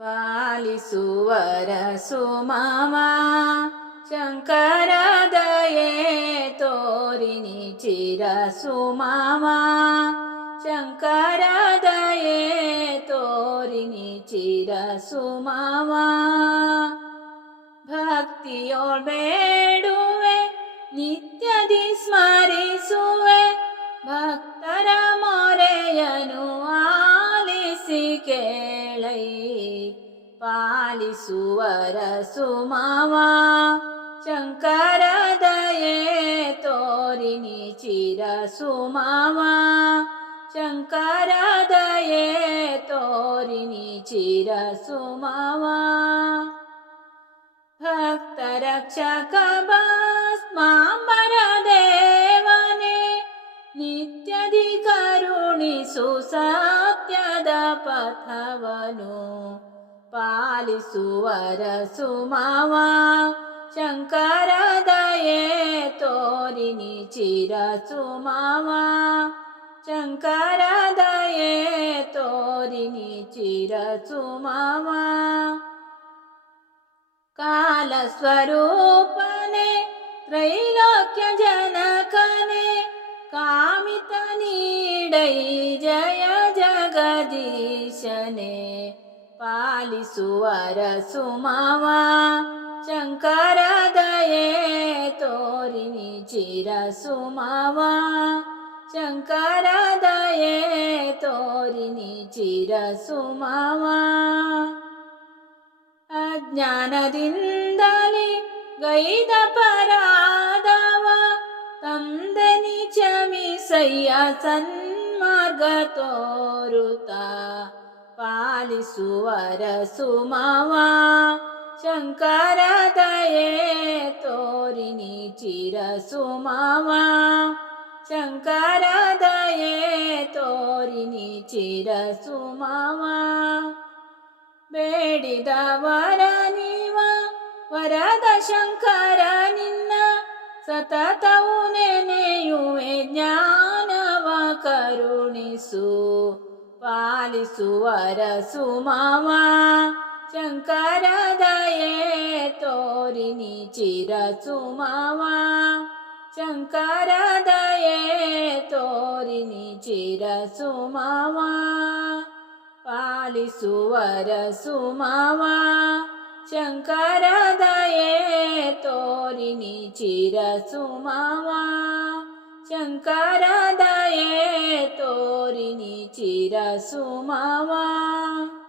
ಪಾಲಿಸುವರ ಸುಮಮ ಶಂಕರ ದಯೆ ತೋರಿನಿ ಚಿರ ಸುಮಮ ಶಂಕರ ದಯೆ ತೋರಿನಿ ಚಿರ ಸುಮಮ ಭಕ್ತಿಯೋಳ್ ಬೇಡುವೆ ನಿತ್ಯದಿ ಸ್ಮರಿಸುವೆ ಭಕ್ತರ ಮೊರೆಯನು ಆಲಿಸಿ ಕೇಳೈ ಪಾಲಿಸುವರ ಸುಮವ ಶಂಕರ ದಯೆ ತೋರಿನಿ ಚಿರ ಸುಮವ ಶಂಕರ ದಯೆ ತೋರಿನಿ ಚಿರ ಸುಮವ ಭಕ್ತರಕ್ಷಕ ಭಸ್ಮಾಂಬರ ದೇವನೇ ನಿತ್ಯದಿ ಕರುಣಿಸು ಸತ್ಯದ ಪಥವನು ಪಾಲಿಸುವರ ಸುಮವ ಶಂಕರ ದಯೆ ತೋರಿನಿ ಚಿರ ಸುಮವ ಶಂಕರ ದಯೆ ತೋರಿನಿ ಚಿರ ಸುಮವ ಕಾಲಸ್ವರೂಪನೆ ತ್ರೈಲೋಕ್ಯ ಜನಕನೆ ಕಾಮಿತ ನೀಡೈ ಜಯ ಜಗದೀಶನೆ ಪಾಲಿಸುವರ ಸುಮವ ಶಂಕರ ದಯೆ ತೋರಿನಿ ಚಿರ ಸುಮವ ಶಂಕರ ದಯೆ ತೋರಿನಿ ಚಿರ ಸುಮವ ಅಜ್ಞಾನದಿಂದಲೇ ಗೈದ ಪರಾದವ ತಂದನಿ ಕ್ಷಮಿಸಯ್ಯ ಸನ್ಮಾರ್ಗ ತೋರುತ್ತ ಪಾಲಿಸುವರ ಸುಮವ ಶಂಕರ ದಯೆ ತೋರಿನಿ ಚಿರ ಸುಮವ ಶಂಕರ ದಯೆ ತೋರಿನಿ ಚಿರ ಸುಮವ ಬೇಡಿದ ವರ ನೀವ ವರದ ಶಂಕರ ನಿನ್ನ ಸತತವು ನೆನೆಯುವೆ ಪಾಲಿಸುವರ ಸುಮವ ಶಂಕರ ದಯೆ ತೋರಿನಿ ಚಿರ ಸುಮವ ಶಂಕರ ದಯೆ ತೋರಿನಿ ಚಿರ ಸುಮವ ಪಾಲಿಸುವರ ಸುಮವ ಶಂಕರ ದಯೆ ತೋರಿನಿ ಚಿರ ಸುಮವ શંકરદાયે તોરીની ચિરા સુમાવા